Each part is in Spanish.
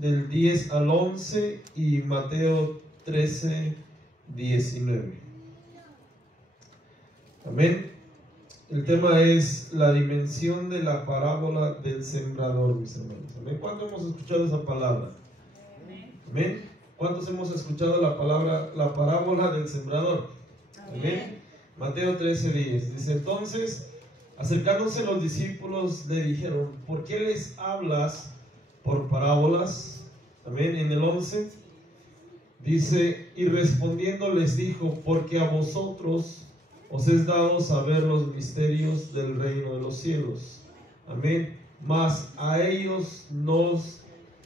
del 10 al 11 y Mateo 13, 19. Amén. El tema es la dimensión de la parábola del sembrador, mis hermanos. Amén. ¿Cuántos hemos escuchado esa palabra? Amén. ¿Cuántos hemos escuchado la parábola del sembrador? Amén. Mateo 13, 10. Dice: entonces, acercándose los discípulos, le dijeron: ¿por qué les hablas por parábolas? Amén. En el 11 dice: y respondiendo les dijo: porque a vosotros os es dado saber los misterios del reino de los cielos. Amén. Mas a ellos no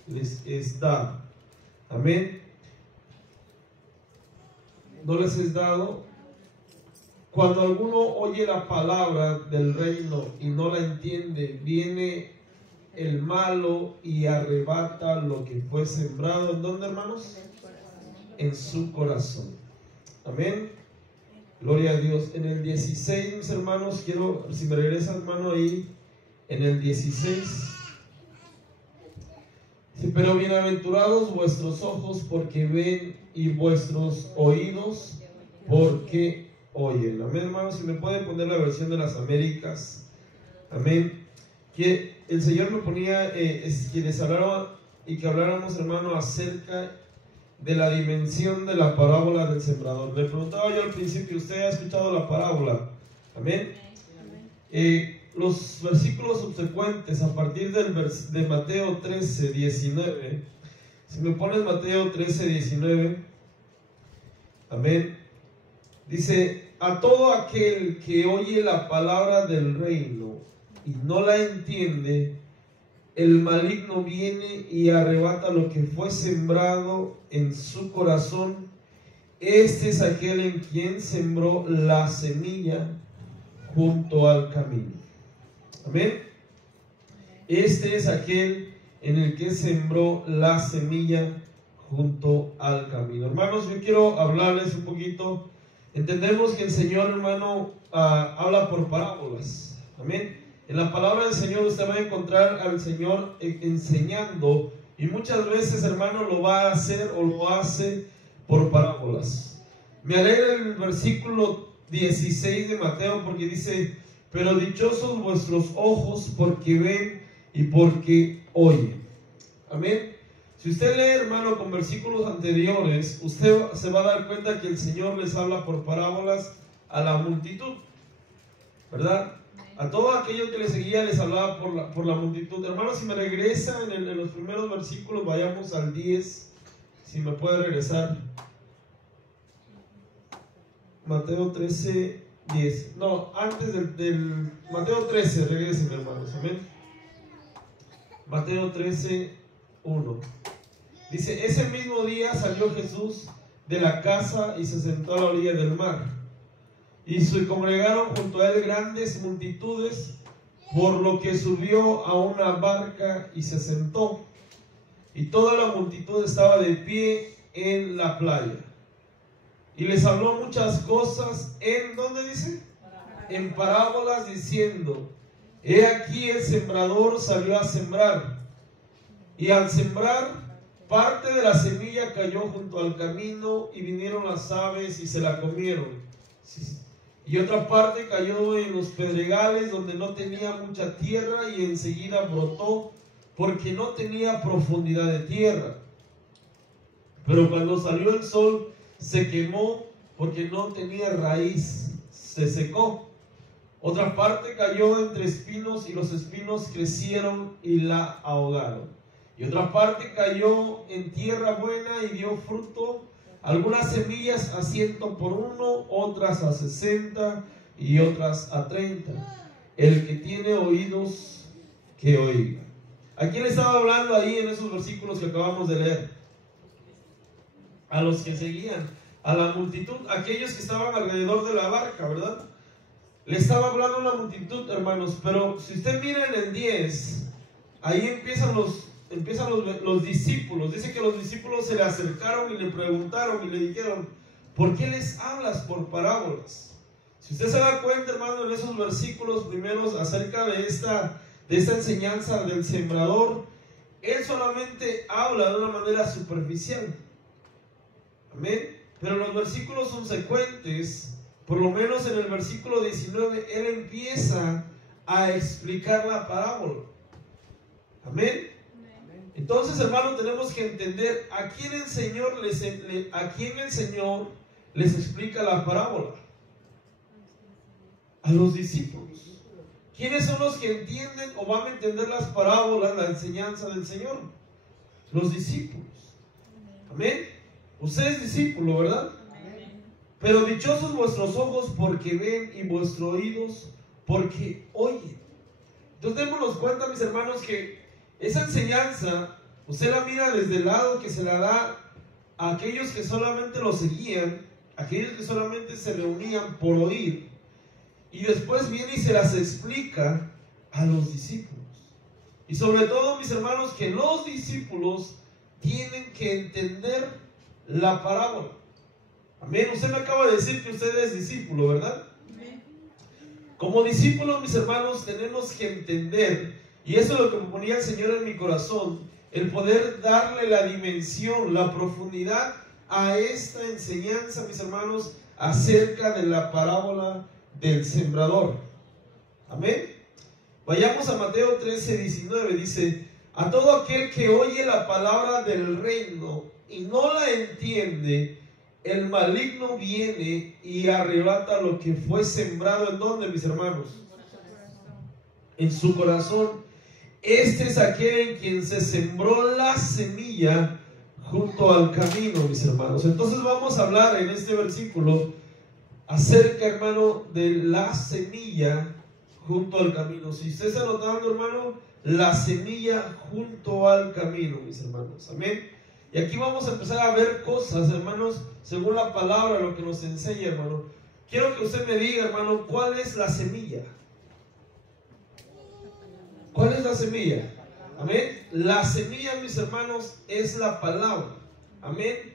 les es dado. Amén. No les es dado. Cuando alguno oye la palabra del reino y no la entiende, viene el malo y arrebata lo que fue sembrado. ¿En dónde, hermanos? En su corazón. Amén. Gloria a Dios. En el 16, mis hermanos, quiero, si me regresa, hermano, ahí, en el 16. Dice: pero bienaventurados vuestros ojos porque ven y vuestros oídos porque oyen. Amén, hermanos. Si me pueden poner la versión de las Américas. Amén. Que el Señor me ponía que les hablaba y que habláramos, hermano, acerca de la dimensión de la parábola del sembrador. Le preguntaba yo al principio: ¿usted ha escuchado la parábola? Amén. Los versículos subsecuentes, a partir de Mateo 13, 19, si me pones Mateo 13, 19, amén, dice: a todo aquel que oye la palabra del reino y no la entiende, el maligno viene y arrebata lo que fue sembrado en su corazón. Este es aquel en quien sembró la semilla junto al camino. Amén. Este es aquel en el que sembró la semilla junto al camino. Hermanos, yo quiero hablarles un poquito. Entendemos que el Señor, hermano, habla por parábolas. Amén. En la palabra del Señor usted va a encontrar al Señor enseñando, y muchas veces, hermano, lo va a hacer o lo hace por parábolas. Me alegra el versículo 16 de Mateo, porque dice: pero dichosos vuestros ojos porque ven y porque oyen. Amén. Si usted lee, hermano, con versículos anteriores, usted se va a dar cuenta que el Señor les habla por parábolas a la multitud, ¿verdad? A todo aquello que le seguía les hablaba por la multitud. Hermanos, si me regresa en los primeros versículos, vayamos al 10, si me puede regresar. Mateo 13, 10. No, antes del Mateo 13, regresen, hermanos. Amén. Mateo 13, 1. Dice: ese mismo día salió Jesús de la casa y se sentó a la orilla del mar. Y se congregaron junto a él grandes multitudes, por lo que subió a una barca y se sentó. Y toda la multitud estaba de pie en la playa. Y les habló muchas cosas, ¿en dónde dice? En parábolas, diciendo: he aquí el sembrador salió a sembrar. Y al sembrar, parte de la semilla cayó junto al camino, y vinieron las aves y se la comieron. Y otra parte cayó en los pedregales, donde no tenía mucha tierra, y enseguida brotó, porque no tenía profundidad de tierra. Pero cuando salió el sol, se quemó, porque no tenía raíz, se secó. Otra parte cayó entre espinos, y los espinos crecieron y la ahogaron. Y otra parte cayó en tierra buena y dio fruto, algunas semillas a 100 por uno, otras a 60 y otras a 30. El que tiene oídos, que oiga. ¿A quién le estaba hablando ahí en esos versículos que acabamos de leer? A los que seguían, a la multitud, aquellos que estaban alrededor de la barca, ¿verdad? Le estaba hablando a la multitud, hermanos. Pero si usted mira en el 10, ahí empiezan los discípulos. Dice que los discípulos se le acercaron y le preguntaron y le dijeron: ¿por qué les hablas por parábolas? Si usted se da cuenta, hermano, en esos versículos primeros acerca de esta enseñanza del sembrador, él solamente habla de una manera superficial. Amén. Pero los versículos subsecuentes, por lo menos en el versículo 19, él empieza a explicar la parábola. Amén. Entonces, hermano, tenemos que entender a quién el Señor les explica la parábola. A los discípulos. ¿Quiénes son los que entienden o van a entender las parábolas, la enseñanza del Señor? Los discípulos. Amén. Usted es discípulo, ¿verdad? Pero dichosos vuestros ojos porque ven y vuestros oídos porque oyen. Entonces démonos cuenta, mis hermanos, que esa enseñanza usted la mira desde el lado que se la da a aquellos que solamente lo seguían, aquellos que solamente se reunían por oír, y después viene y se las explica a los discípulos. Y sobre todo, mis hermanos, que los discípulos tienen que entender la parábola. Amén. Usted me acaba de decir que usted es discípulo, ¿verdad? Amén. Como discípulos, mis hermanos, tenemos que entender, y eso es lo que me ponía el Señor en mi corazón, el poder darle la dimensión, la profundidad a esta enseñanza, mis hermanos, acerca de la parábola del sembrador. Amén. Vayamos a Mateo 13:19. Dice: a todo aquel que oye la palabra del reino y no la entiende, el maligno viene y arrebata lo que fue sembrado. ¿En dónde, mis hermanos? En su corazón. Este es aquel en quien se sembró la semilla junto al camino, mis hermanos. Entonces vamos a hablar en este versículo acerca, hermano, de la semilla junto al camino. Si usted está notando, hermano, la semilla junto al camino, mis hermanos. Amén. Y aquí vamos a empezar a ver cosas, hermanos, según la palabra, lo que nos enseña, hermano. Quiero que usted me diga, hermano, ¿cuál es la semilla? ¿Cuál es la semilla? Amén. La semilla, mis hermanos, es la palabra. Amén.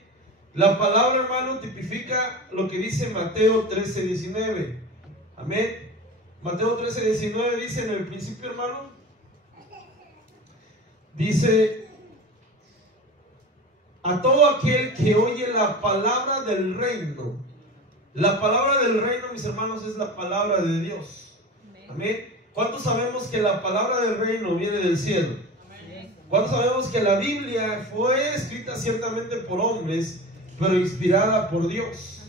La palabra, hermano, tipifica lo que dice Mateo 13:19. Amén. Mateo 13:19 dice en el principio, hermano, dice: a todo aquel que oye la palabra del reino. La palabra del reino, mis hermanos, es la palabra de Dios. Amén. ¿Cuántos sabemos que la palabra del reino viene del cielo? ¿Cuántos sabemos que la Biblia fue escrita ciertamente por hombres, pero inspirada por Dios?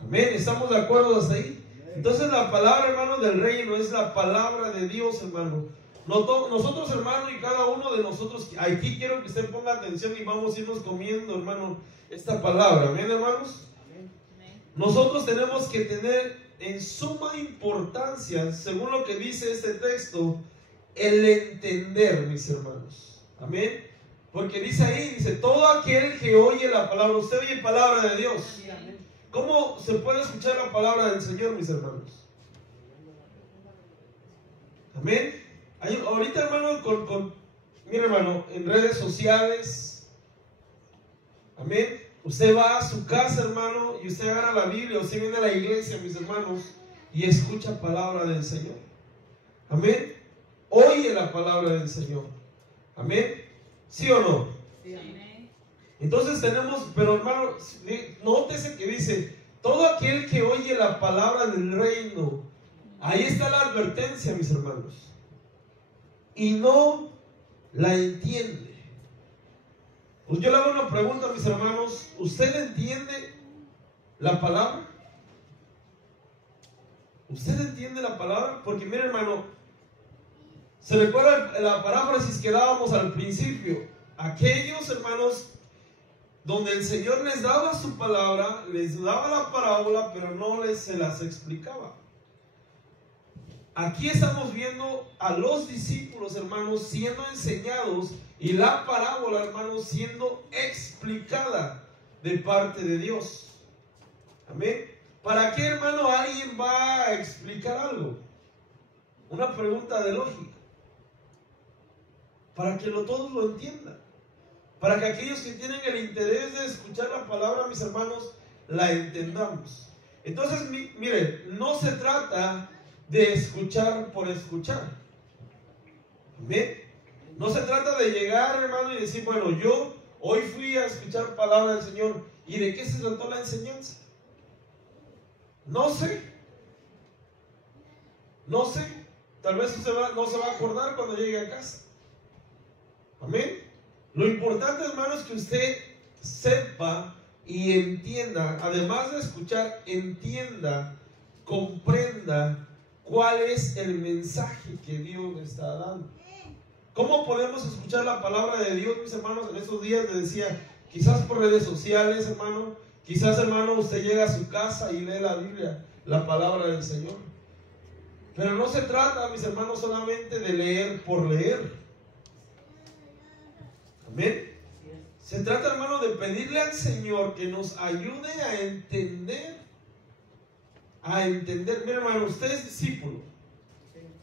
Amén. ¿Estamos de acuerdo hasta ahí? Entonces la palabra, hermano, del reino es la palabra de Dios, hermano. Nosotros, hermano, y cada uno de nosotros, aquí quiero que usted ponga atención y vamos a irnos comiendo, hermano, esta palabra. Amén, hermanos. Nosotros tenemos que tener en suma importancia, según lo que dice este texto, el entender, mis hermanos. Amén. Porque dice ahí, dice, todo aquel que oye la palabra. Usted oye palabra de Dios. ¿Cómo se puede escuchar la palabra del Señor, mis hermanos? Amén. Ahorita, hermano, mira, hermano, en redes sociales, amén, usted va a su casa, hermano, y usted agarra la Biblia, usted viene a la iglesia, mis hermanos, y escucha palabra del Señor. Amén. Oye la palabra del Señor. Amén. ¿Sí o no? Sí. Entonces tenemos, pero hermano, nótese que dice, todo aquel que oye la palabra del reino. Ahí está la advertencia, mis hermanos. Y no la entiende. Pues yo le hago una pregunta, mis hermanos. ¿Usted entiende la palabra? ¿Usted entiende la palabra? Porque mire, hermano, se recuerda la paráfrasis que dábamos al principio. Aquellos, hermanos, donde el Señor les daba su palabra, les daba la parábola, pero no se las explicaba. Aquí estamos viendo a los discípulos, hermanos, siendo enseñados, y la parábola, hermanos, siendo explicada de parte de Dios. Amén. ¿Para qué, hermano, alguien va a explicar algo? Una pregunta de lógica. Para que todos lo entiendan. Para que aquellos que tienen el interés de escuchar la palabra, mis hermanos, la entendamos. Entonces, mire, no se trata de escuchar por escuchar. Amén. No se trata de llegar, hermano, y decir, bueno, yo hoy fui a escuchar palabra del Señor. ¿Y de qué se trató la enseñanza? No sé. No sé. Tal vez no se va a acordar cuando llegue a casa. Amén. Lo importante, hermano, es que usted sepa y entienda, además de escuchar, entienda, comprenda cuál es el mensaje que Dios le está dando. ¿Cómo podemos escuchar la palabra de Dios, mis hermanos? En estos días les decía, quizás por redes sociales, hermano, quizás, hermano, usted llega a su casa y lee la Biblia, la palabra del Señor. Pero no se trata, mis hermanos, solamente de leer por leer. Amén. Se trata, hermano, de pedirle al Señor que nos ayude a entender. Mira, hermano, usted es discípulo.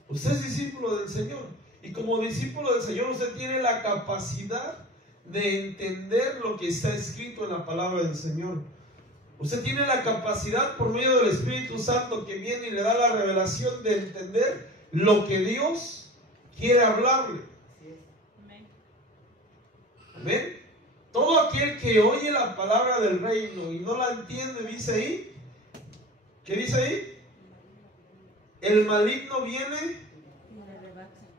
Usted es discípulo del Señor. Y como discípulo del Señor, usted tiene la capacidad de entender lo que está escrito en la palabra del Señor. Usted tiene la capacidad, por medio del Espíritu Santo, que viene y le da la revelación, de entender lo que Dios quiere hablarle. Amén. Todo aquel que oye la palabra del reino y no la entiende, dice ahí, ¿qué dice ahí? El maligno viene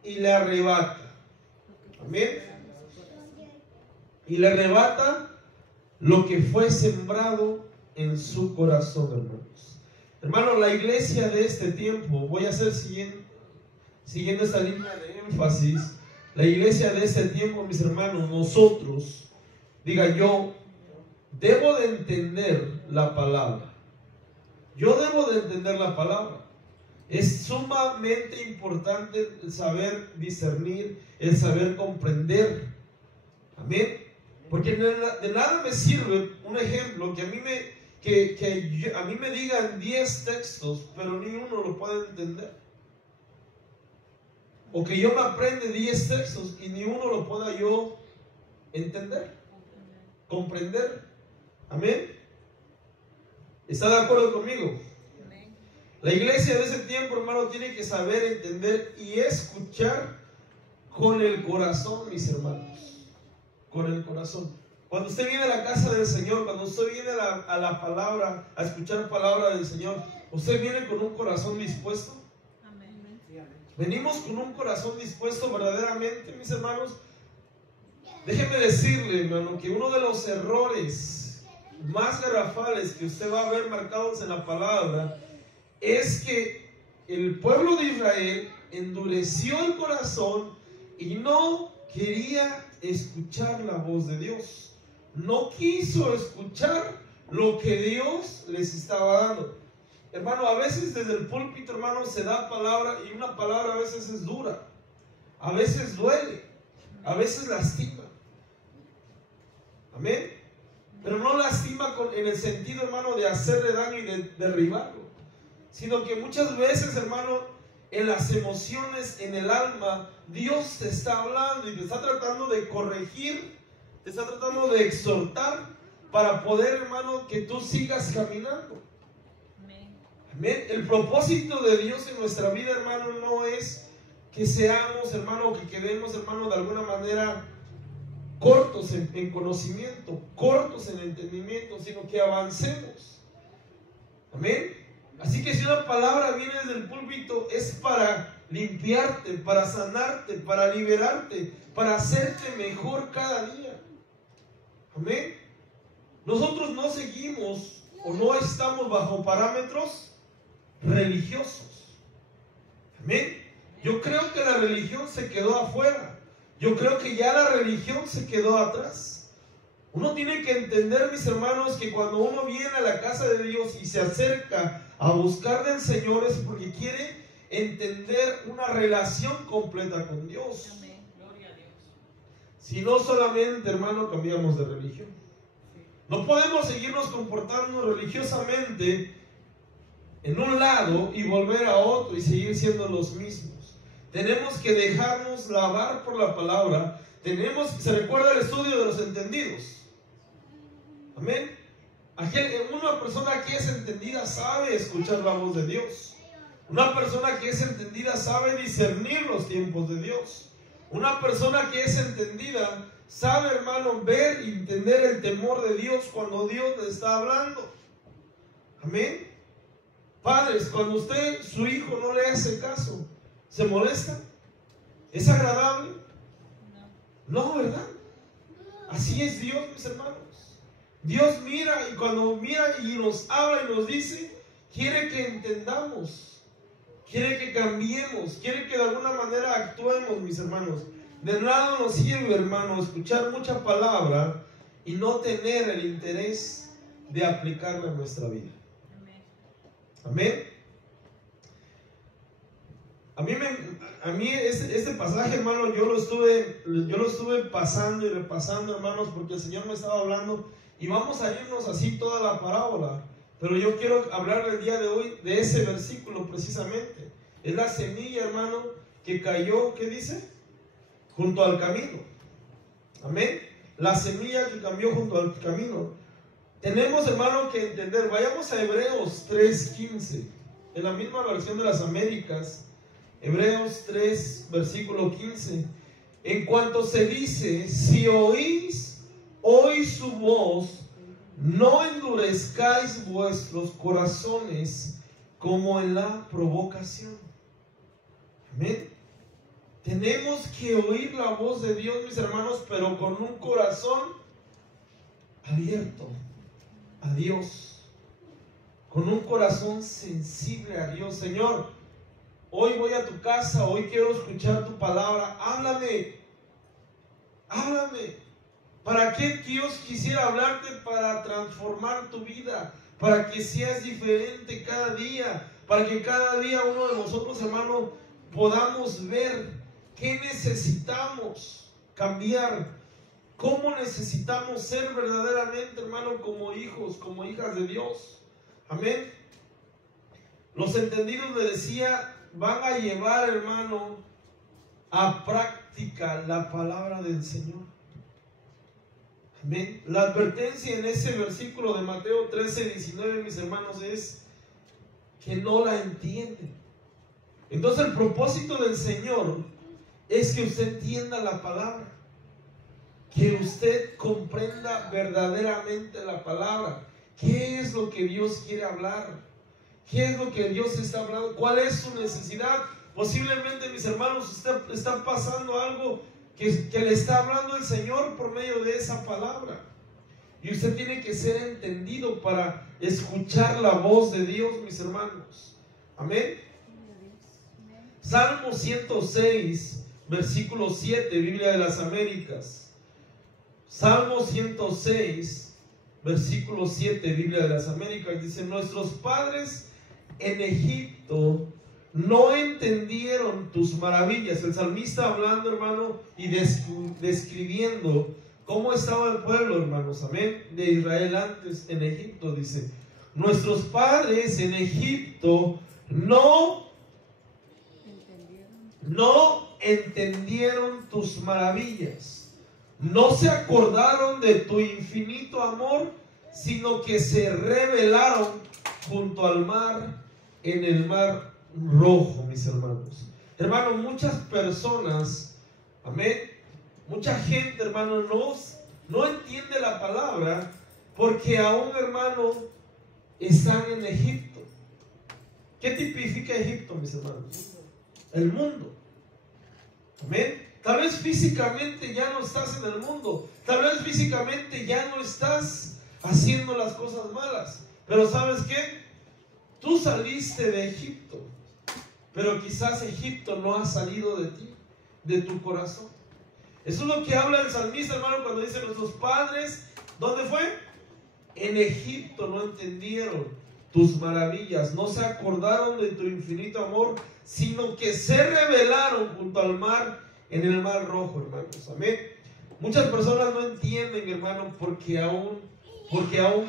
y le arrebata. Amén. Y le arrebata lo que fue sembrado en su corazón, hermanos. Hermanos, la iglesia de este tiempo, voy a hacer siguiendo esta línea de énfasis, la iglesia de este tiempo, mis hermanos, nosotros, diga yo, debo de entender la palabra. Yo debo de entender la palabra. Es sumamente importante el saber discernir, el saber comprender. Amén. Porque de nada me sirve, un ejemplo, que a mí me digan 10 textos, pero ni uno lo puede entender. O que yo me aprende 10 textos y ni uno lo pueda yo entender, comprender. Amén. ¿Está de acuerdo conmigo? Amén. La iglesia de ese tiempo, hermano, tiene que saber entender y escuchar con el corazón, mis hermanos. Con el corazón. Cuando usted viene a la casa del Señor, cuando usted viene a la palabra, a escuchar palabra del Señor, ¿usted viene con un corazón dispuesto? Venimos con un corazón dispuesto verdaderamente, mis hermanos. Déjeme decirle, hermano, que uno de los errores más garrafales que usted va a ver marcados en la palabra es que el pueblo de Israel endureció el corazón y no quería escuchar la voz de Dios. No quiso escuchar lo que Dios les estaba dando. Hermano, a veces desde el púlpito, hermano, se da palabra y una palabra a veces es dura, a veces duele, a veces lastima. Amén. Pero no lastima en el sentido, hermano, de hacerle daño y de derribarlo, sino que muchas veces, hermano, en las emociones, en el alma, Dios te está hablando y te está tratando de corregir, te está tratando de exhortar para poder, hermano, que tú sigas caminando. Amén. El propósito de Dios en nuestra vida, hermano, no es que seamos, hermano, que quedemos, hermano, de alguna manera cortos en conocimiento, cortos en entendimiento, sino que avancemos. Amén. Así que si una palabra viene desde el púlpito, es para limpiarte, para sanarte, para liberarte, para hacerte mejor cada día. Amén. Nosotros no seguimos o no estamos bajo parámetros religiosos. Amén. Yo creo que la religión se quedó afuera. Yo creo que ya la religión se quedó atrás. Uno tiene que entender, mis hermanos, que cuando uno viene a la casa de Dios y se acerca a buscar del Señor es porque quiere entender una relación completa con Dios. Amén. Gloria a Dios. Si no, solamente, hermano, cambiamos de religión. No podemos seguirnos comportando religiosamente en un lado y volver a otro y seguir siendo los mismos. Tenemos que dejarnos lavar por la palabra. Se recuerda el estudio de los entendidos. Amén. Una persona que es entendida sabe escuchar la voz de Dios. Una persona que es entendida sabe discernir los tiempos de Dios. Una persona que es entendida sabe, hermano, ver y entender el temor de Dios cuando Dios le está hablando. Amén. Padres, cuando usted, su hijo, no le hace caso, ¿se molesta? ¿Es agradable? No, ¿verdad? Así es Dios, mis hermanos. Dios mira, y cuando mira y nos habla y nos dice, quiere que entendamos, quiere que cambiemos, quiere que de alguna manera actuemos, mis hermanos. De nada nos sirve, hermano, escuchar mucha palabra y no tener el interés de aplicarla en nuestra vida. Amén. A mí este pasaje, hermano, yo lo estuve pasando y repasando, hermanos, porque el Señor me estaba hablando, y vamos a irnos así toda la parábola, pero yo quiero hablar el día de hoy de ese versículo precisamente. Es la semilla, hermano, que cayó, ¿qué dice? Junto al camino. Amén. La semilla que cambió junto al camino. Tenemos, hermano, que entender. Vayamos a Hebreos 3:15, en la misma versión de las Américas. Hebreos 3, versículo 15. En cuanto se dice, si oís hoy su voz, no endurezcáis vuestros corazones como en la provocación. Amén. Tenemos que oír la voz de Dios, mis hermanos, pero con un corazón abierto a Dios, con un corazón sensible a Dios. Señor, hoy voy a tu casa, hoy quiero escuchar tu palabra, háblame, háblame. ¿Para qué Dios quisiera hablarte? Para transformar tu vida, para que seas diferente cada día, para que cada día uno de nosotros, hermano, podamos ver qué necesitamos cambiar, cómo necesitamos ser verdaderamente, hermano, como hijos, como hijas de Dios. Amén. Los entendidos, le decía, van a llevar, hermano, a práctica la palabra del Señor. Amén. La advertencia en ese versículo de Mateo 13:19, mis hermanos, es que no la entienden. Entonces el propósito del Señor es que usted entienda la palabra, que usted comprenda verdaderamente la palabra. ¿Qué es lo que Dios quiere hablar? ¿Qué es lo que Dios está hablando? ¿Cuál es su necesidad? Posiblemente, mis hermanos, usted está pasando algo que le está hablando el Señor por medio de esa palabra. Y usted tiene que ser entendido para escuchar la voz de Dios, mis hermanos. Amén. Salmo 106, versículo 7, Biblia de las Américas. Salmo 106, versículo 7, Biblia de las Américas, dice: nuestros padres en Egipto no entendieron tus maravillas. El salmista hablando, hermano, y describiendo cómo estaba el pueblo, hermanos, amén, de Israel antes en Egipto. Dice: nuestros padres en Egipto no entendieron tus maravillas, no se acordaron de tu infinito amor, sino que se rebelaron junto al mar, en el mar rojo, mis hermanos. Hermano, muchas personas, amén, mucha gente, hermano, no entiende la palabra porque aún, hermano, están en Egipto. ¿Qué tipifica Egipto, mis hermanos? El mundo. Amén. Tal vez físicamente ya no estás en el mundo, tal vez físicamente ya no estás haciendo las cosas malas, pero ¿sabes qué? Tú saliste de Egipto, pero quizás Egipto no ha salido de ti, de tu corazón. Eso es lo que habla el salmista, hermano, cuando dice: nuestros padres, ¿dónde fue? En Egipto no entendieron tus maravillas, no se acordaron de tu infinito amor, sino que se rebelaron junto al mar, en el mar rojo, hermanos. Amén. Muchas personas no entienden, hermano, porque aún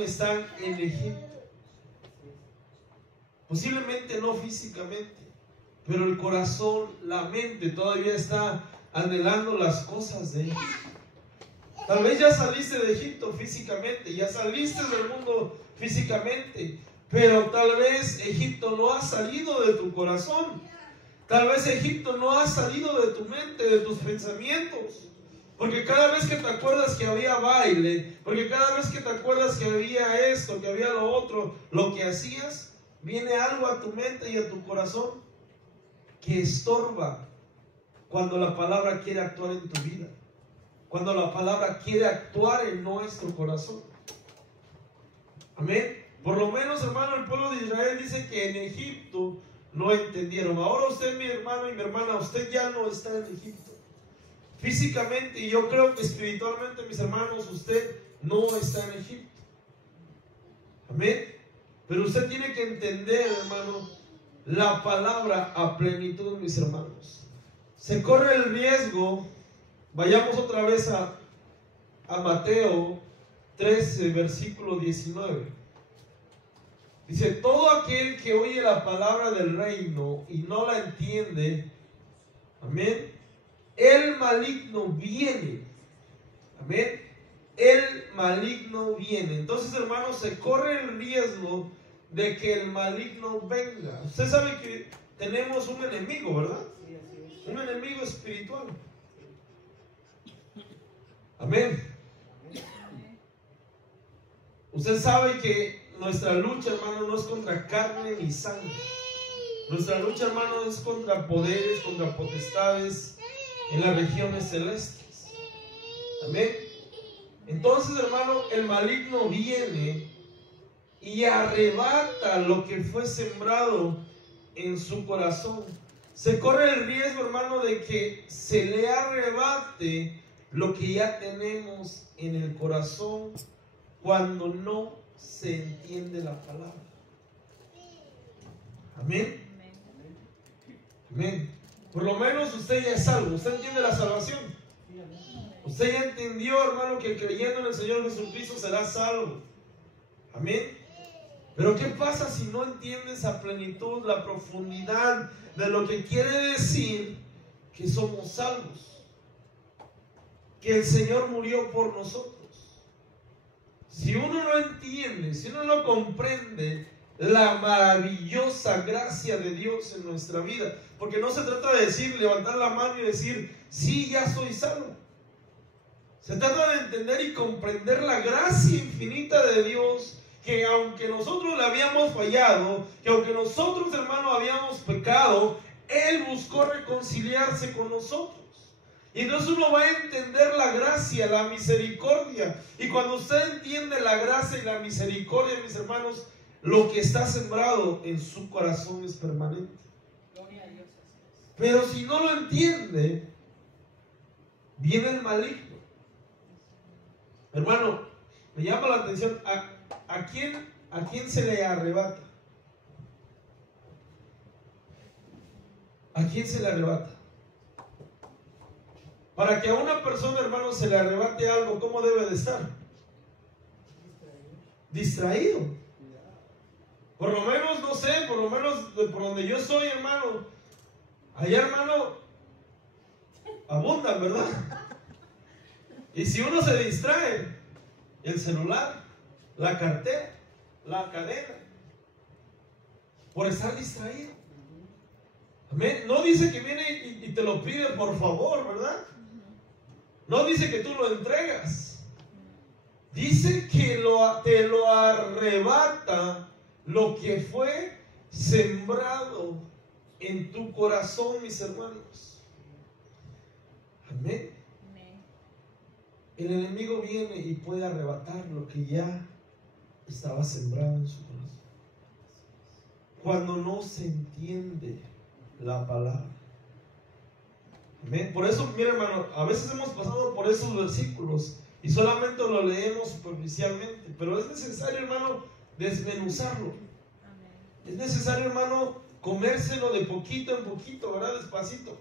están en Egipto. Posiblemente no físicamente, pero el corazón, la mente todavía está anhelando las cosas de Egipto. Tal vez ya saliste de Egipto físicamente, ya saliste del mundo físicamente, pero tal vez Egipto no ha salido de tu corazón. Tal vez Egipto no ha salido de tu mente, de tus pensamientos. Porque cada vez que te acuerdas que había baile, porque cada vez que te acuerdas que había esto, que había lo otro, lo que hacías, viene algo a tu mente y a tu corazón que estorba cuando la palabra quiere actuar en tu vida, cuando la palabra quiere actuar en nuestro corazón. Amén. Por lo menos, hermano, el pueblo de Israel dice que en Egipto no entendieron. Ahora usted, mi hermano y mi hermana, usted ya no está en Egipto físicamente, y yo creo que espiritualmente, mis hermanos, usted no está en Egipto. Amén. Pero usted tiene que entender, hermano, la palabra a plenitud, mis hermanos. Se corre el riesgo. Vayamos otra vez a Mateo 13, versículo 19. Dice: todo aquel que oye la palabra del reino y no la entiende, amén, el maligno viene. Amén. El maligno viene. Entonces, hermanos, se corre el riesgo de que el maligno venga. Usted sabe que tenemos un enemigo, ¿verdad? Un enemigo espiritual. Amén. Usted sabe que nuestra lucha, hermano, no es contra carne ni sangre. Nuestra lucha, hermano, es contra poderes, contra potestades en las regiones celestes. Amén. Entonces, hermano, el maligno viene y arrebata lo que fue sembrado en su corazón. Se corre el riesgo, hermano, de que se le arrebate lo que ya tenemos en el corazón cuando no se entiende la palabra. Amén. Amén. Por lo menos usted ya es salvo. Usted entiende la salvación. Usted ya entendió, hermano, que creyendo en el Señor Jesucristo será salvo. Amén. Pero ¿qué pasa si no entiendes a plenitud la profundidad de lo que quiere decir que somos salvos? Que el Señor murió por nosotros. Si uno no entiende, si uno no comprende la maravillosa gracia de Dios en nuestra vida, porque no se trata de decir, levantar la mano y decir, sí, ya soy salvo. Se trata de entender y comprender la gracia infinita de Dios, que aunque nosotros le habíamos fallado, que aunque nosotros, hermano, habíamos pecado, Él buscó reconciliarse con nosotros. Y entonces uno va a entender la gracia, la misericordia. Y cuando usted entiende la gracia y la misericordia, mis hermanos, lo que está sembrado en su corazón es permanente. Gloria a Dios. Pero si no lo entiende, viene el maligno. Hermano, me llama la atención, ¿a quién se le arrebata? ¿A quién se le arrebata? Para que a una persona, hermano, se le arrebate algo, ¿cómo debe de estar? Distraído. Por lo menos, no sé, por lo menos por donde yo soy, hermano, allá, hermano, abundan, ¿verdad? Y si uno se distrae, el celular, la cartera, la cadena, por estar distraído. Amén. No dice que viene y te lo pide por favor, ¿verdad? No dice que tú lo entregas. Dice que te lo arrebata lo que fue sembrado en tu corazón, mis hermanos. Amén. El enemigo viene y puede arrebatar lo que ya estaba sembrado en su corazón. Cuando no se entiende la palabra. Amén. Por eso, mira, hermano, a veces hemos pasado por esos versículos y solamente lo leemos superficialmente, pero es necesario, hermano, desmenuzarlo. Amén. Es necesario, hermano, comérselo de poquito en poquito, ¿verdad? Despacito.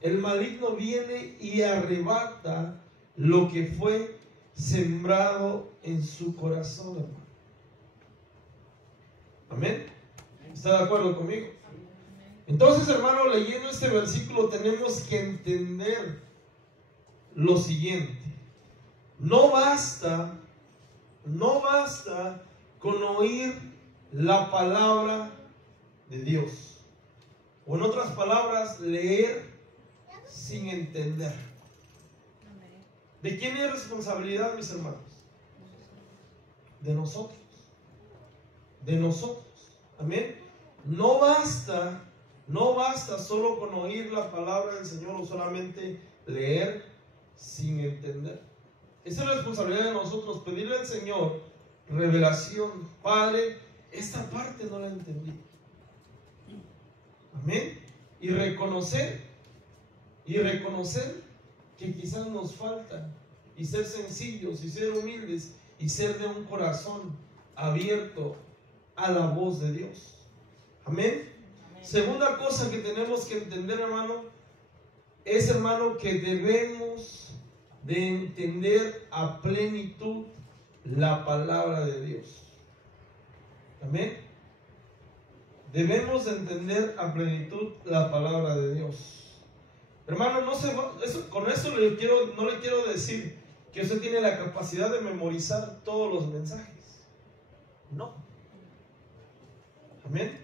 El maligno viene y arrebata lo que fue sembrado en su corazón, hermano. Amén. ¿Está de acuerdo conmigo? Entonces, hermano, leyendo este versículo tenemos que entender lo siguiente. No basta con oír la palabra de Dios. O en otras palabras, leer sin entender. Amén. ¿De quién es responsabilidad, mis hermanos? De nosotros. De nosotros. Amén. No basta solo con oír la palabra del Señor o solamente leer sin entender. Esa es la responsabilidad de nosotros, pedirle al Señor revelación. Padre, esta parte no la entendí. Amén. Y reconocer que quizás nos falta, y ser sencillos, y ser humildes, y ser de un corazón abierto a la voz de Dios. Amén. Amén. Segunda cosa que tenemos que entender, hermano, es, hermano, que debemos de entender a plenitud la palabra de Dios. Amén. Debemos de entender a plenitud la palabra de Dios. Hermano, con eso no le quiero decir que usted tiene la capacidad de memorizar todos los mensajes. No. Amén.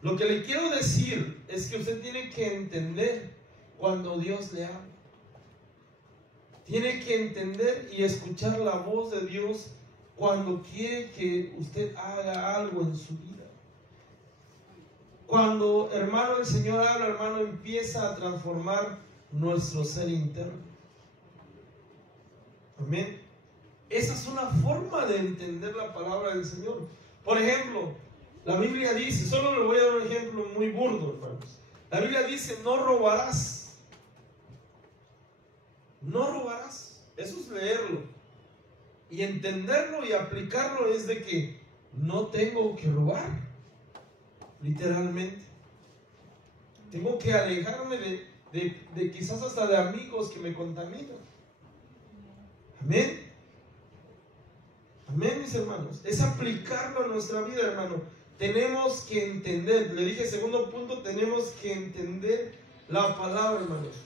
Lo que le quiero decir es que usted tiene que entender cuando Dios le habla. Tiene que entender y escuchar la voz de Dios cuando quiere que usted haga algo en su vida. Cuando, hermano, el Señor habla, hermano, empieza a transformar nuestro ser interno. Amén. Esa es una forma de entender la palabra del Señor. Por ejemplo, la Biblia dice, solo le voy a dar un ejemplo muy burdo, hermanos. La Biblia dice, no robarás. No robarás. Eso es leerlo. Y entenderlo y aplicarlo es de que no tengo que robar. Literalmente. Tengo que alejarme de quizás hasta de amigos que me contaminan. Amén. Amén, mis hermanos. Es aplicarlo a nuestra vida, hermano. Tenemos que entender. Le dije, segundo punto, tenemos que entender la palabra, hermanos.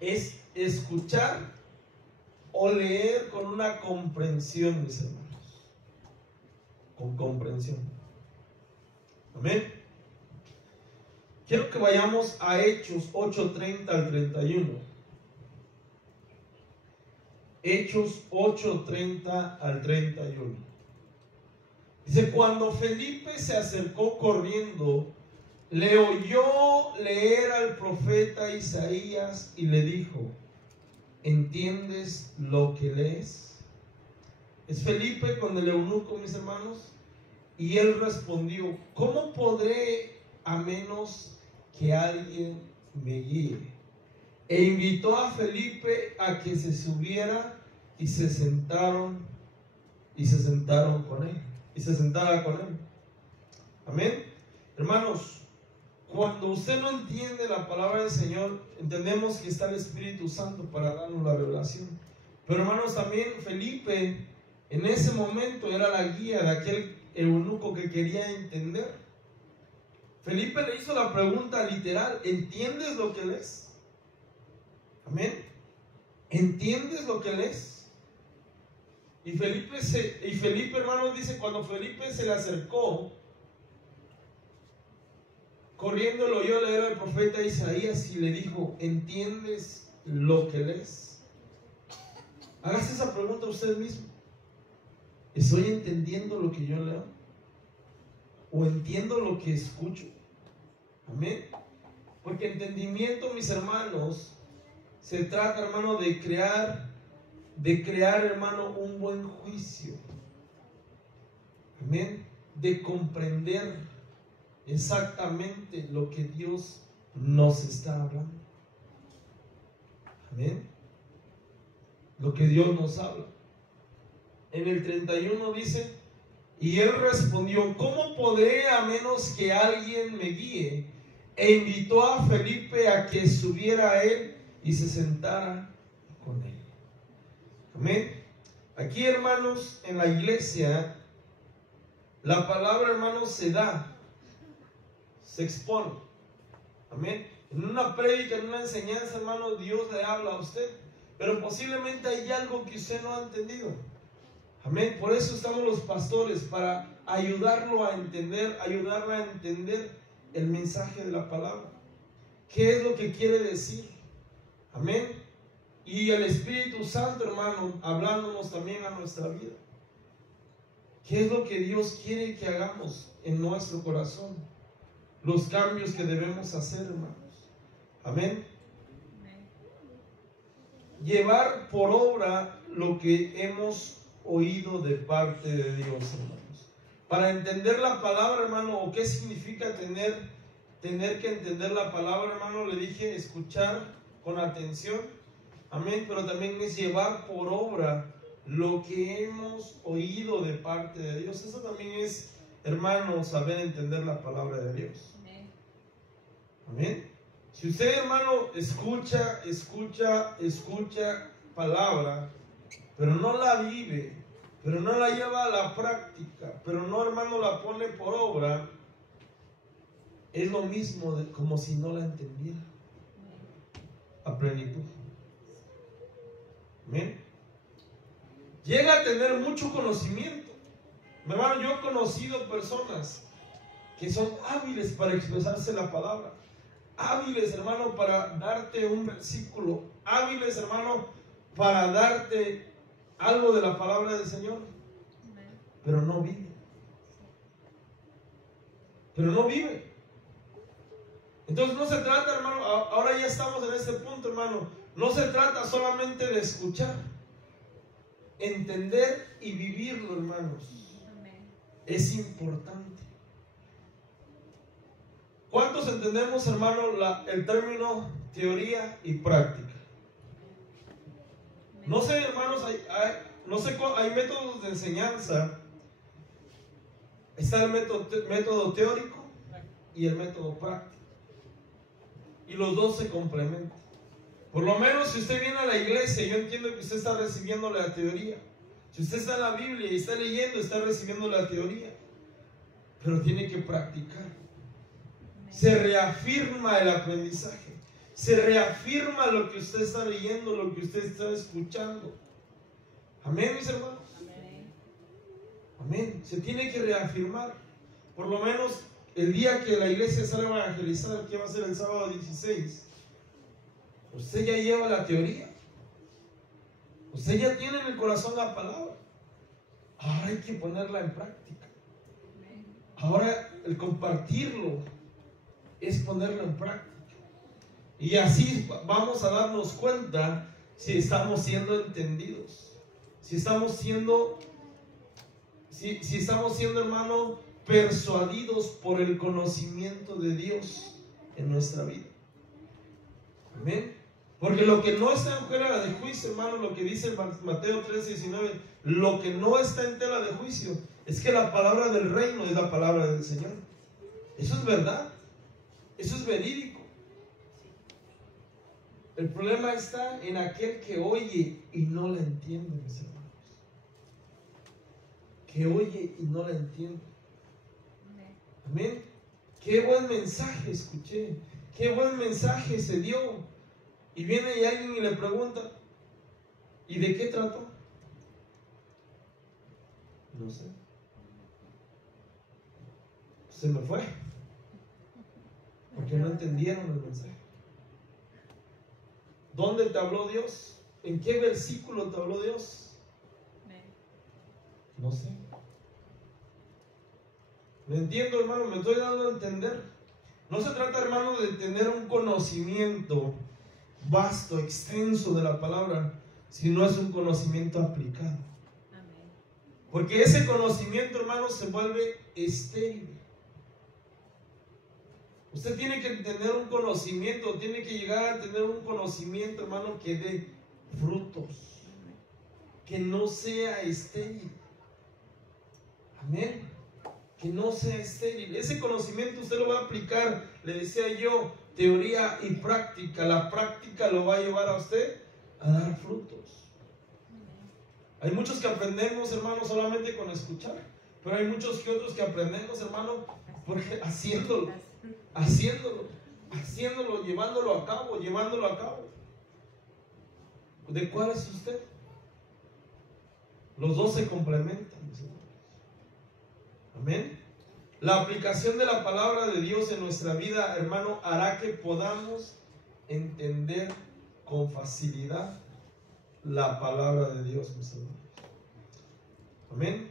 Es escuchar o leer con una comprensión, mis hermanos. Con comprensión. Amén. Quiero que vayamos a Hechos 8:30 al 31. Hechos 8:30 al 31. Dice, cuando Felipe se acercó corriendo, le oyó leer al profeta Isaías y le dijo, ¿entiendes lo que lees? Es Felipe con el eunuco, mis hermanos. Y él respondió, ¿cómo podré a menos que alguien me guíe? E invitó a Felipe a que se subiera y se sentara con él. Amén. Hermanos, cuando usted no entiende la palabra del Señor, entendemos que está el Espíritu Santo para darnos la revelación. Pero, hermanos, también Felipe en ese momento era la guía de aquel eunuco que quería entender. Felipe le hizo la pregunta literal, ¿entiendes lo que lees? Amén. ¿Entiendes lo que lees? Y Felipe, hermanos, dice, cuando Felipe se le acercó, corriendo lo oyó leer al profeta Isaías y le dijo, ¿entiendes lo que lees? Hágase esa pregunta a usted mismo. ¿Estoy entendiendo lo que yo leo? ¿O entiendo lo que escucho? Amén. Porque entendimiento, mis hermanos, se trata, hermano, de crear, hermano, un buen juicio. Amén. De comprender exactamente lo que Dios nos está hablando. Amén. Lo que Dios nos habla. En el 31 dice, y él respondió, ¿cómo podré a menos que alguien me guíe? E invitó a Felipe a que subiera a él y se sentara con él. Amén. Aquí, hermanos, en la iglesia, la palabra, hermanos, se da, se expone. Amén. En una prédica, en una enseñanza, hermano, Dios le habla a usted, pero posiblemente hay algo que usted no ha entendido. Amén. Por eso estamos los pastores, para ayudarlo a entender, ayudarle a entender el mensaje de la palabra. ¿Qué es lo que quiere decir? Amén. Y el Espíritu Santo, hermano, hablándonos también a nuestra vida. ¿Qué es lo que Dios quiere que hagamos en nuestro corazón? Los cambios que debemos hacer, hermanos. Amén. Llevar por obra lo que hemos oído de parte de Dios, hermanos. Para entender la palabra, hermano, o qué significa tener que entender la palabra, hermano, le dije escuchar con atención. Amén. Pero también es llevar por obra lo que hemos oído de parte de Dios. Eso también es, hermano, saber entender la palabra de Dios. Amén. Si usted, hermano, escucha palabra, pero no la vive, pero no la lleva a la práctica, pero no, hermano, la pone por obra, es lo mismo como si no la entendiera a plenitud. Amén. Llega a tener mucho conocimiento. Mi hermano, yo he conocido personas que son hábiles para expresarse la palabra, hábiles, hermano, para darte un versículo, hábiles, hermano, para darte algo de la palabra del Señor, pero no vive. Pero no vive. Entonces no se trata, hermano, ahora ya estamos en este punto, hermano, no se trata solamente de escuchar, entender y vivirlo, hermanos. Es importante. ¿Cuántos entendemos, hermano, el término teoría y práctica? No sé, hermanos, hay métodos de enseñanza. Está el método teórico y el método práctico. Y los dos se complementan. Por lo menos si usted viene a la iglesia, yo entiendo que usted está recibiendo la teoría. Si usted está en la Biblia y está leyendo, está recibiendo la teoría. Pero tiene que practicar. Se reafirma el aprendizaje. Se reafirma lo que usted está leyendo, lo que usted está escuchando. Amén, mis hermanos. Amén. Se tiene que reafirmar. Por lo menos el día que la iglesia sale a evangelizar, que va a ser el sábado 16, usted ya lleva la teoría. Usted ya tiene en el corazón la palabra. Ahora hay que ponerla en práctica. Ahora el compartirlo es ponerlo en práctica. Y así vamos a darnos cuenta si estamos siendo entendidos. Si estamos siendo, hermano, persuadidos por el conocimiento de Dios en nuestra vida. Amén. Porque lo que no está en tela de juicio, hermano, lo que dice Mateo 13:19, lo que no está en tela de juicio es que la palabra del reino es la palabra del Señor. Eso es verdad. Eso es verídico. El problema está en aquel que oye y no la entiende, mis hermanos. Que oye y no la entiende. Amén. Qué buen mensaje escuché. Qué buen mensaje se dio. Y viene y alguien y le pregunta, ¿y de qué trató? No sé. Se me fue. Porque no entendieron el mensaje. ¿Dónde te habló Dios? ¿En qué versículo te habló Dios? No sé. ¿Me entiendo, hermano? Me estoy dando a entender. No se trata, hermano, de tener un conocimiento vasto, extenso de la palabra, sino es un conocimiento aplicado. Porque ese conocimiento, hermano, se vuelve estéril. Usted tiene que tener un conocimiento, tiene que llegar a tener un conocimiento, hermano, que dé frutos, que no sea estéril. Amén. Que no sea estéril. Ese conocimiento usted lo va a aplicar, le decía yo, teoría y práctica. La práctica lo va a llevar a usted a dar frutos. Hay muchos que aprendemos, hermano, solamente con escuchar, pero hay muchos que otros que aprendemos, hermano, porque haciéndolo, llevándolo a cabo. ¿De cuál es usted? Los dos se complementan, mis hermanos. Amén. La aplicación de la palabra de Dios en nuestra vida, hermano, hará que podamos entender con facilidad la palabra de Dios, mis hermanos. Amén.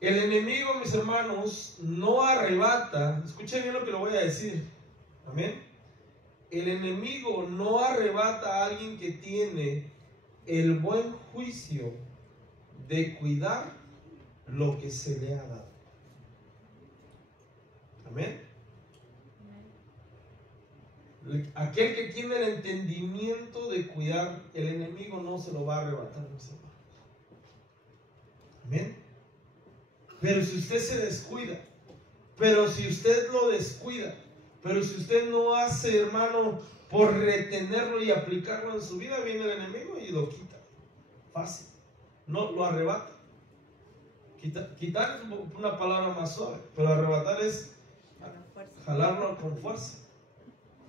El enemigo, mis hermanos, no arrebata. Escuchen bien lo que le voy a decir. Amén. El enemigo no arrebata a alguien que tiene el buen juicio de cuidar lo que se le ha dado. Amén. Aquel que tiene el entendimiento de cuidar, el enemigo no se lo va a arrebatar, mis hermanos. Amén. Pero si usted se descuida, pero si usted lo descuida, pero si usted no hace, hermano, por retenerlo y aplicarlo en su vida, viene el enemigo y lo quita. Fácil. No, lo arrebata. Quitar es una palabra más suave, pero arrebatar es jalarlo con fuerza.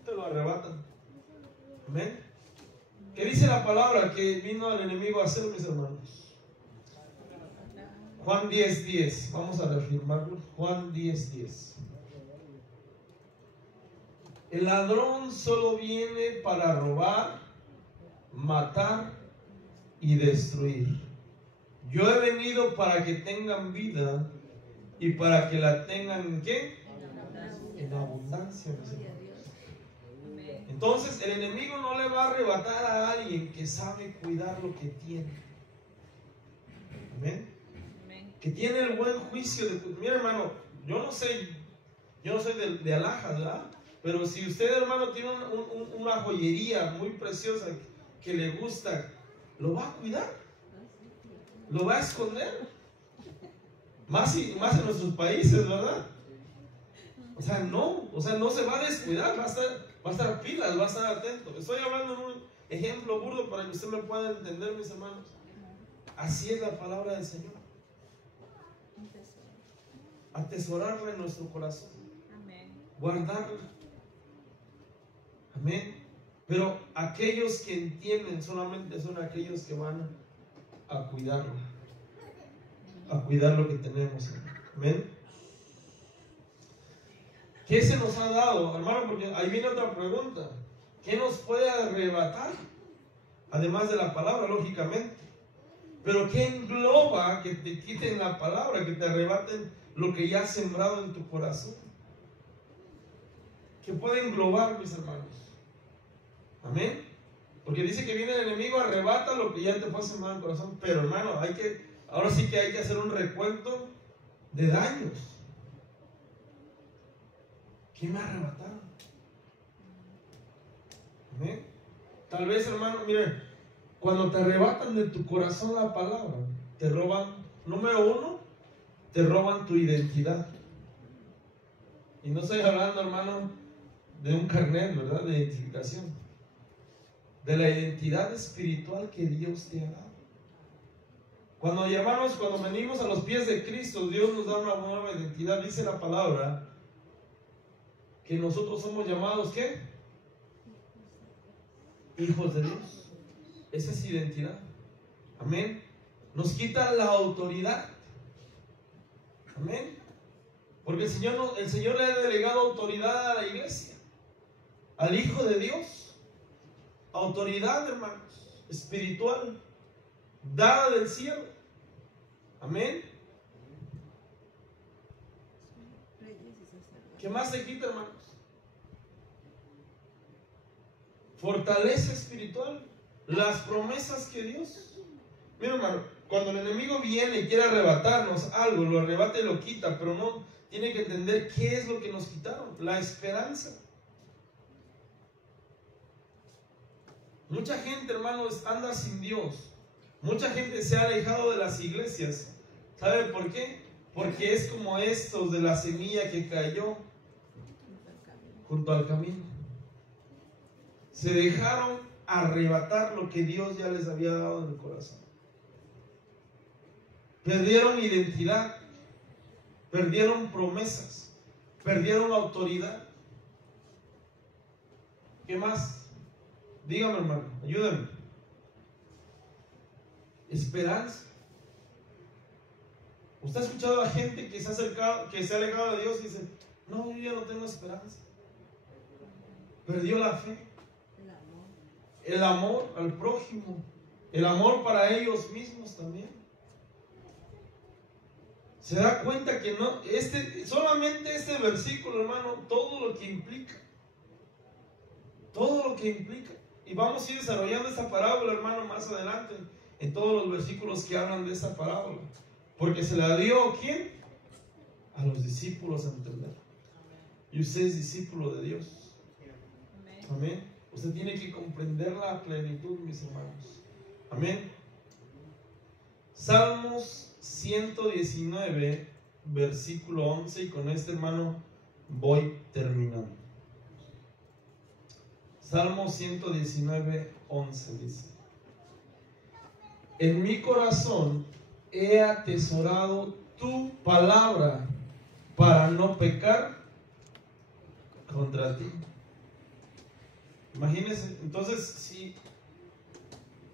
Te lo arrebatan. Amén. ¿Qué dice la palabra que vino el enemigo a hacer, mis hermanos? Juan 10:10. Vamos a reafirmarlo. Juan 10:10. El ladrón solo viene para robar, matar y destruir. Yo he venido para que tengan vida y para que la tengan, ¿qué? En abundancia, mis hermanos. Entonces el enemigo no le va a arrebatar a alguien que sabe cuidar lo que tiene. Amén. Que tiene el buen juicio de... Mira, hermano, yo no soy de alhajas, ¿verdad? Pero si usted, hermano, tiene una joyería muy preciosa que le gusta, ¿lo va a cuidar? ¿Lo va a esconder? Más en nuestros países, ¿verdad? O sea, no se va a descuidar, va a estar pilas, va a estar atento. Estoy hablando de un ejemplo burdo para que usted me pueda entender, mis hermanos. Así es la palabra del Señor. Atesorarla en nuestro corazón. Amén. Guardarla. Amén. Pero aquellos que entienden solamente son aquellos que van a cuidarla. A cuidar lo que tenemos. Amén. ¿Qué se nos ha dado, hermano? Porque ahí viene otra pregunta. ¿Qué nos puede arrebatar? Además de la palabra, lógicamente. Pero ¿qué engloba que te quiten la palabra, que te arrebaten lo que ya has sembrado en tu corazón? ¿Qué puede englobar, mis hermanos? Amén. Porque dice que viene el enemigo, arrebata lo que ya te fue sembrado en el corazón. Pero, hermano, ahora sí que hay que hacer un recuento de daños. ¿Qué me arrebataron? Amén. Tal vez, hermano, mire, cuando te arrebatan de tu corazón la palabra, te roban, número uno, te roban tu identidad. Y no estoy hablando, hermano, de un carnet, ¿verdad? De identificación. De la identidad espiritual que Dios te ha dado. Cuando, hermanos, cuando venimos a los pies de Cristo, Dios nos da una nueva identidad. Dice la palabra que nosotros somos llamados, ¿qué? Hijos de Dios. Esa es identidad. Amén. Nos quita la autoridad. Amén. Porque el Señor le ha delegado autoridad a la iglesia, al Hijo de Dios. Autoridad, hermanos, espiritual, dada del cielo. Amén. ¿Qué más se quita, hermanos? Fortaleza espiritual, las promesas que Dios. Mira, hermano, cuando el enemigo viene y quiere arrebatarnos algo, lo arrebata y lo quita, pero no tiene que entender qué es lo que nos quitaron. La esperanza. Mucha gente, hermanos, anda sin Dios. Mucha gente se ha alejado de las iglesias. ¿Sabe por qué? Porque es como estos de la semilla que cayó junto al camino. Se dejaron arrebatar lo que Dios ya les había dado en el corazón. Perdieron identidad, perdieron promesas, perdieron autoridad. ¿Qué más? Dígame, hermano, ayúdame. Esperanza. ¿Usted ha escuchado a la gente que se ha alejado de Dios y dice, no, yo ya no tengo esperanza? Perdió la fe, el amor al prójimo, el amor para ellos mismos también. Se da cuenta que no, solamente este versículo, hermano, todo lo que implica. Todo lo que implica. Y vamos a ir desarrollando esta parábola, hermano, más adelante, en todos los versículos que hablan de esta parábola. Porque se la dio, ¿a quién? A los discípulos a entender. Y usted es discípulo de Dios. Amén. Usted tiene que comprender la plenitud, mis hermanos. Amén. Salmos 119, versículo 11. Y con este, hermano, voy terminando. Salmo 119, 11 dice: en mi corazón he atesorado tu palabra para no pecar contra ti. Imagínense, entonces, si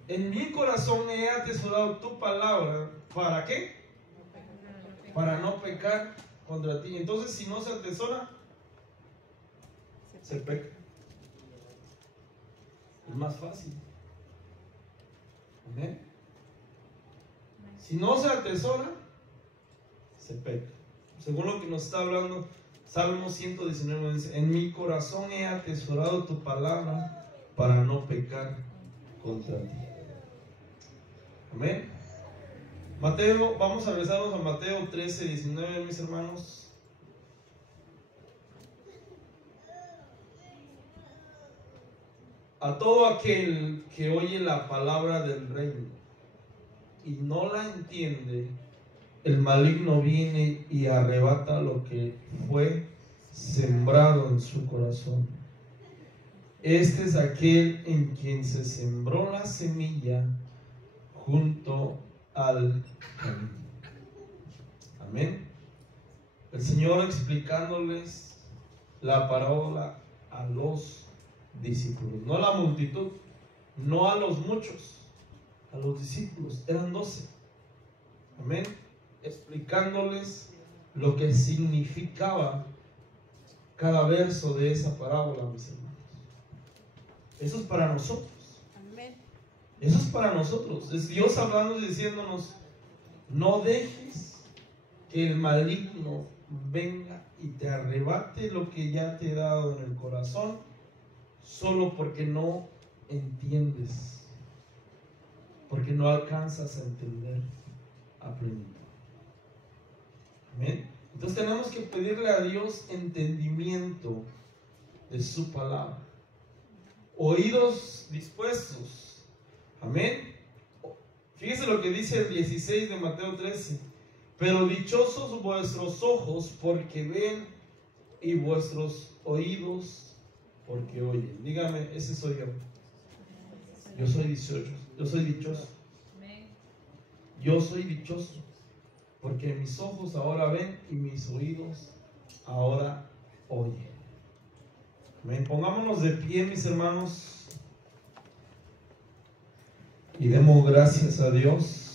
en mi corazón he atesorado tu palabra, ¿para qué? Para no pecar contra ti. Entonces, si no se atesora, se peca. Es más fácil. ¿Amén? Si no se atesora, se peca. Según lo que nos está hablando Salmo 119, dice: en mi corazón he atesorado tu palabra para no pecar contra ti. Amén. Mateo, vamos a regresarnos a Mateo 13, 19, mis hermanos. A todo aquel que oye la palabra del reino y no la entiende, el maligno viene y arrebata lo que fue sembrado en su corazón. Este es aquel en quien se sembró la semilla junto al camino. Amén. El Señor explicándoles la parábola a los discípulos, no a la multitud, no a los muchos, a los discípulos, eran 12. Amén. Explicándoles lo que significaba cada verso de esa parábola, mis hermanos. Eso es para nosotros. Amén. Eso es para nosotros. Es Dios hablando y diciéndonos: no dejes que el maligno venga y te arrebate lo que ya te he dado en el corazón, solo porque no entiendes, porque no alcanzas a entender a plenitud. Amén. Entonces tenemos que pedirle a Dios entendimiento de su palabra, oídos dispuestos. Amén. Fíjese lo que dice el 16 de Mateo 13: pero dichosos vuestros ojos porque ven y vuestros oídos porque oyen. Dígame, ese soy yo. Yo soy dichoso. Yo soy dichoso. Yo soy dichoso porque mis ojos ahora ven y mis oídos ahora oyen. Amén. Pongámonos de pie, mis hermanos, y demos gracias a Dios.